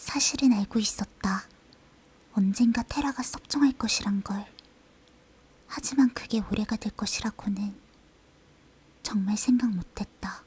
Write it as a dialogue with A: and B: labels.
A: 사실은 알고 있었다. 언젠가 테라가 섭정할 것이란 걸. 하지만 그게 오래가 될 것이라고는 정말 생각 못했다.